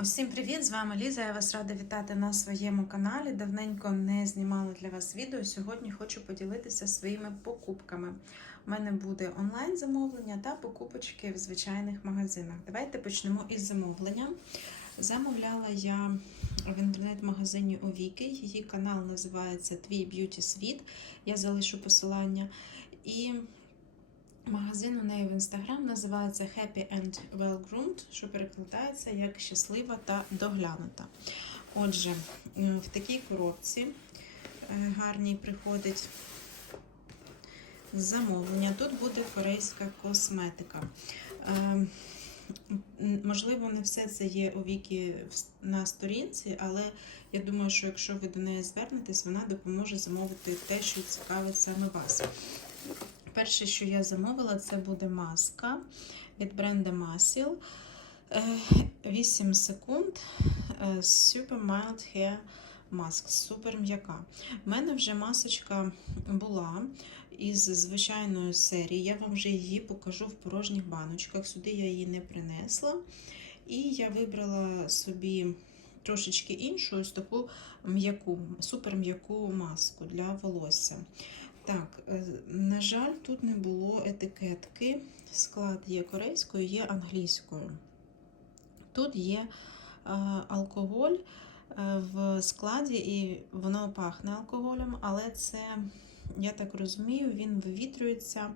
Усім привіт! З вами Ліза. Я вас рада вітати на своєму каналі. Давненько не знімала для вас відео. Сьогодні хочу поділитися своїми покупками. У мене буде онлайн замовлення та покупочки в звичайних магазинах. Давайте почнемо із замовлення. Замовляла я в інтернет-магазині у Віки. Її канал називається Твій Б'юті Світ. Я залишу посилання. І Магазин у неї в інстаграм називається Happy and Well Groomed, що перекладається як щаслива та доглянута. Отже, е, в такій коробці е, гарній приходить замовлення. Тут буде корейська косметика. Е, Можливо, не все це є у вікі в- на сторінці, але я думаю, що якщо ви до неї звернетесь, вона допоможе замовити те, що цікавить саме вас. Перше, що я замовила, це буде маска від бренду Masil. 8 секунд. е, Super Mild Hair Mask. Супер м'яка. У мене вже масочка була із звичайної серії. Я вам вже її покажу в порожніх баночках. Сюди я її не принесла. І я вибрала собі трошечки іншу, ось таку м'яку, супер м'яку маску для волосся. Так, е, на жаль, тут не було етикетки. Склад є корейською, є англійською. Тут є е, алкоголь е, в складі, і воно пахне алкоголем, але це, я так розумію, він вивітрюється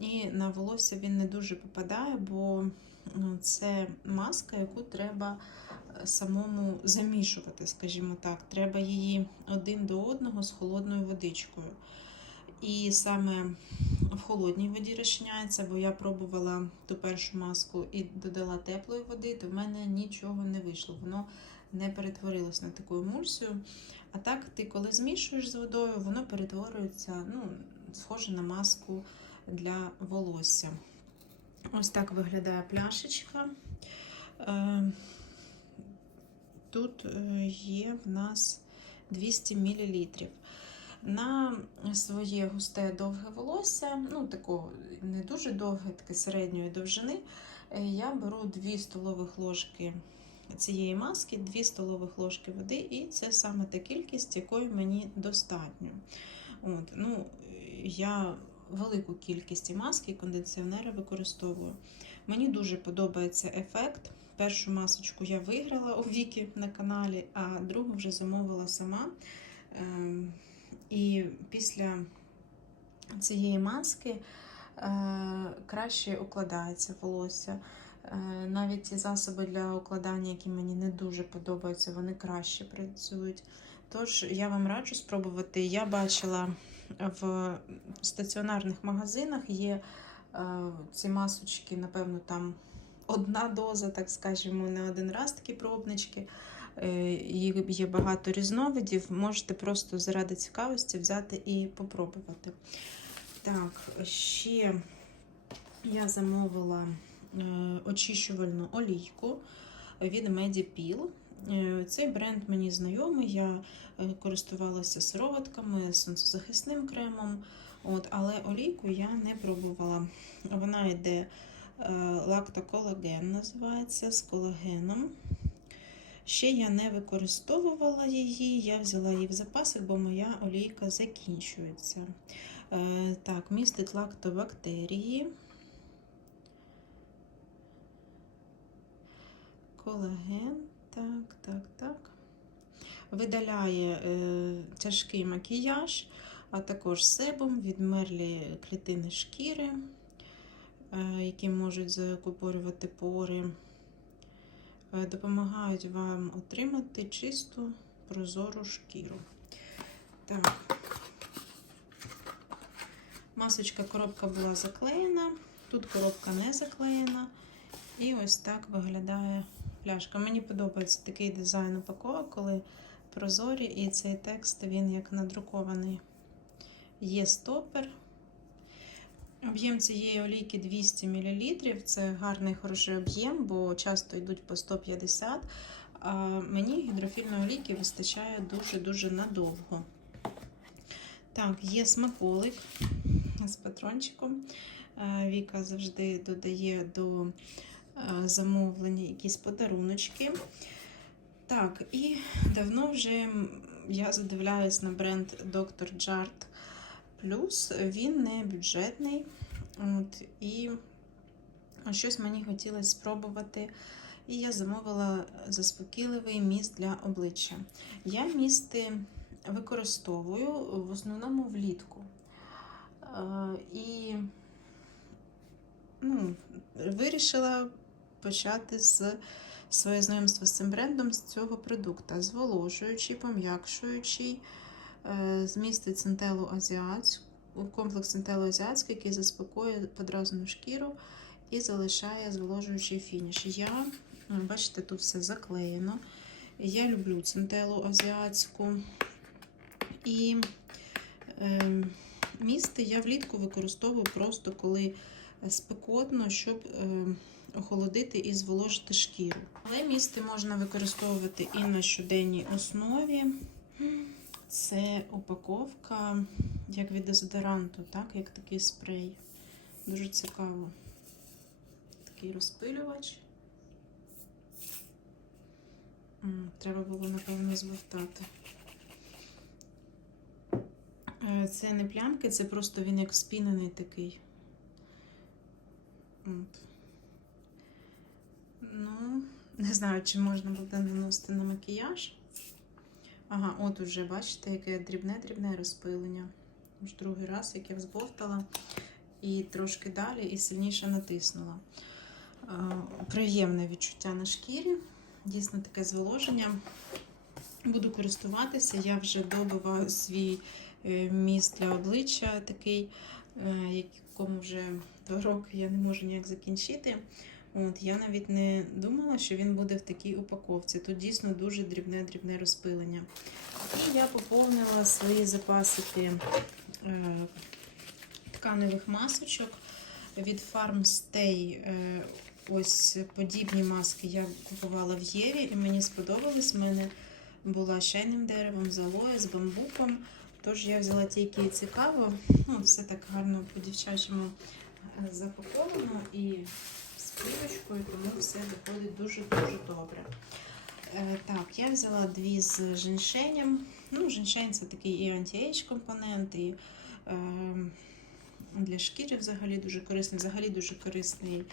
і на волосся він не дуже попадає, бо ну, це маска, яку треба самому замішувати, скажімо так. Треба її один до одного з холодною водичкою. І саме в холодній воді розчиняється, бо я пробувала ту першу маску і додала теплої води, то в мене нічого не вийшло. Воно не перетворилось на таку емульсію. А так, ти коли змішуєш з водою, воно перетворюється, ну, схоже на маску для волосся. Ось так виглядає пляшечка. Е, Тут е, є в нас 200 мл. На своє густе довге волосся, ну такого не дуже довге, таке середньої довжини, е, я беру 2 столових ложки цієї маски, 2 столових ложки води, і це саме та кількість, якої мені достатньо. От, ну, Я велику кількість маски і кондиціонери використовую. Мені дуже подобається ефект. Першу масочку я виграла у Вікі на каналі, а другу вже замовила сама. І після цієї маски е, краще укладається волосся. Е, навіть ті засоби для укладання, які мені не дуже подобаються, вони краще працюють. Тож я вам раджу спробувати. Я бачила в стаціонарних магазинах є е, ці масочки, напевно, там одна доза, так скажемо, не один раз такі пробнички. Е, Їх є багато різновидів. Можете просто заради цікавості взяти і попробувати. Так, ще я замовила е, очищувальну олійку від Medipil. Е, Цей бренд мені знайомий. Я користувалася сироватками, сонцезахисним кремом, от, але олійку я не пробувала. Вона йде лактоколаген, називається з колагеном. Ще я не використовувала її, я взяла її в запасик, бо моя олійка закінчується. Е, так, містить лактобактерії. Колаген. Так, так, так. Видаляє е, тяжкий макіяж, а також себум, відмерлі клітини шкіри, е, які можуть закупорювати пори. Е, допомагають вам отримати чисту прозору шкіру. Так. Масочка, коробка була заклеєна, тут коробка не заклеєна. І ось так виглядає пляшка. Мені подобається такий дизайн упаковок, коли прозорі, і цей текст він як надрукований. Є стопер. Об'єм цієї олійки 200 мл. Це гарний хороший об'єм, бо часто йдуть по 150 А мені гідрофільної олійки вистачає дуже-дуже надовго. Так, є смаколик з патрончиком. Е, Віка завжди додає до е, замовлення, якісь подаруночки. Так, і давно вже я задивляюсь на бренд Dr. Jart Plus. Він не бюджетний. От, і щось мені хотілося спробувати. І я замовила заспокійливий міст для обличчя. Я місти використовую в основному влітку. Е, І ну, вирішила почати з своє знайомство з цим брендом з цього продукту. Зволожуючий, пом'якшуючий, змістить центелу азіатську, комплекс центелу азіатський, який заспокоює подразну шкіру і залишає зволожуючий фініш. Я, ну, бачите, тут все заклеєно. Я люблю центелу азіатську. І е, місти я влітку використовую просто коли спекотно, щоб е, охолодити і зволожити шкіру. Але місти можна використовувати і на щоденній основі. Це упаковка як від дезодоранту, так, як такий спрей. Дуже цікаво. Такий розпилювач. Треба було, напевно, звертати. Е, Це не плямки, це просто він як спінений такий. От. Ну, не знаю, чи можна буде наносити на макіяж. Ага, от уже, бачите, яке дрібне-дрібне розпилення. Вже другий раз, як я взбовтала, і трошки далі, і сильніше натиснула. Е, Приємне відчуття на шкірі. Дійсно таке зволоження. Буду користуватися. Я вже добиваю свій е, міст для обличчя, такий, е, якому вже два роки я не можу ніяк закінчити. От, я навіть не думала, що він буде в такій упаковці. Тут дійсно дуже дрібне-дрібне розпилення. І я поповнила свої запасики е, тканевих масочок від Farmstay. Е, ось подібні маски я купувала в Єві, і мені сподобались. У мене була з деревом, з алоє, з бамбуком. Тож я взяла ті, які цікаво. Ну, все так гарно по-дівчачому е, запаковано і плівочкою, тому все виходить дуже-дуже добре. Е, Так, я взяла дві з женьшенем. Ну, женьшень це такий і анті-ейдж компонент, і е, для шкіри взагалі дуже корисний, взагалі дуже корисний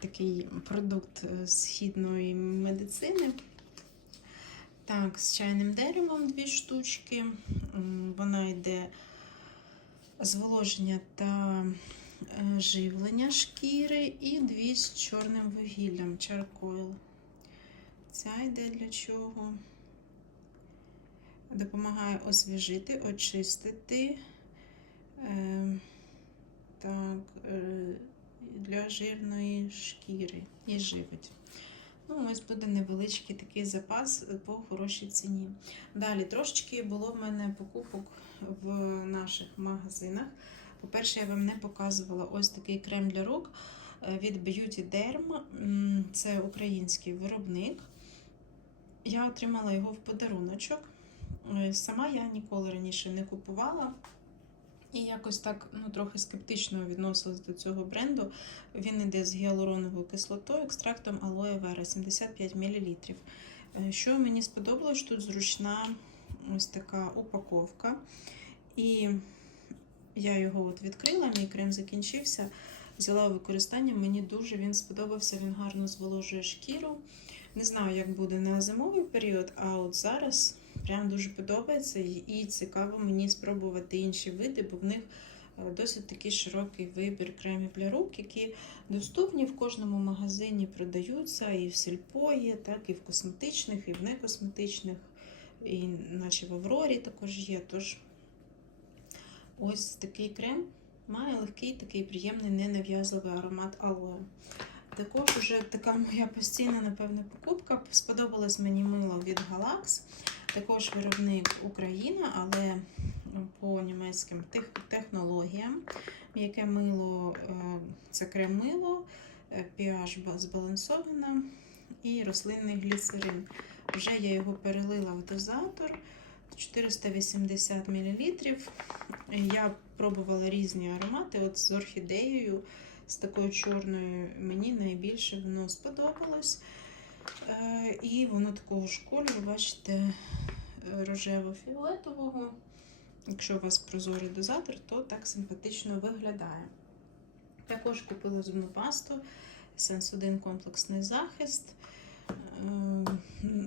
такий продукт е, східної медицини. Так, з чайним деревом дві штучки. Вона йде зволоження та живлення шкіри, і дві з чорним вугіллям чаркойл. Ця йде для чого? Допомагає освіжити, очистити. Е, так, е, для жирної шкіри і живить. Ну, ось буде невеличкий такий запас по хорошій ціні. Далі трошечки було в мене покупок в наших магазинах. По-перше, я вам не показувала ось такий крем для рук е, від Beauty Derm. Це український виробник. Я отримала його в подаруночок. Е, Сама я ніколи раніше не купувала. І якось так ну, трохи скептично відносилась до цього бренду. Він йде з гіалуроновою кислотою, екстрактом алоє вера 75 мл. Е, Що мені сподобалось, тут зручна ось така упаковка. І я його от відкрила, мій крем закінчився. Взяла у використання, мені дуже він сподобався, він гарно зволожує шкіру. Не знаю, як буде на зимовий період, а от зараз прям дуже подобається і- цікаво мені спробувати інші види, бо в них е, досить такий широкий вибір кремів для рук, які доступні в кожному магазині продаються і в сільпо є, так, і в косметичних, і в некосметичних, і наче в Аврорі також є. Тож ось такий крем має легкий, такий приємний, ненав'язливий аромат алоє. Також уже така моя постійна, напевне, покупка. Сподобалось мені мило від Galax. Також виробник Україна, але по німецьким технологіям. М'яке мило е, це крем-мило, е, pH ба- збалансовано і рослинний гліцерин. Вже я його перелила в дозатор 480 мл. Я пробувала різні аромати. От з орхідеєю з такою чорною. Мені найбільше воно сподобалось. Е, І воно такого ж кольору, бачите, рожево-фіолетового. Якщо у вас прозорий дозатор, то так симпатично виглядає. Також купила зубну пасту Sense 1 комплексний захист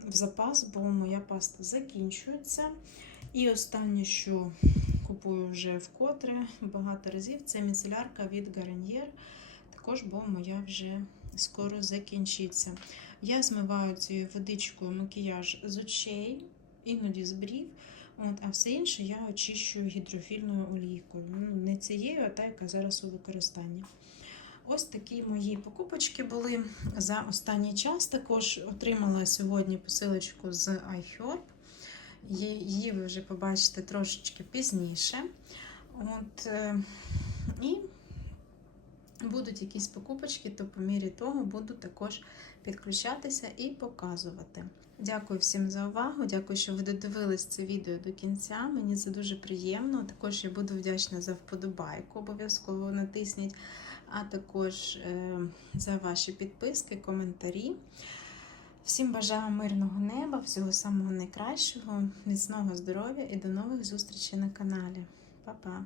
в запас, бо моя паста закінчується. І останнє, що купую вже вкотре багато разів, це міцелярка від Garnier. Також, бо моя вже скоро закінчиться. Я змиваю цією водичкою макіяж з очей, іноді з брів. От, а все інше я очищую гідрофільною олійкою. Ну, не цією, а та, яка зараз у використанні. Ось такі мої покупочки були за останній час. Також отримала сьогодні посилочку з iHerb. Її ви вже побачите трошечки пізніше. От, е, і будуть якісь покупочки, то по мірі того буду також підключатися і показувати. Дякую всім за увагу. Дякую, що ви додивились це відео до кінця. Мені це дуже приємно. Також я буду вдячна за вподобайку. Обов'язково натисніть, а також е, за ваші підписки, коментарі. Всім бажаю мирного неба, всього самого найкращого, міцного здоров'я і до нових зустрічей на каналі. Па-па!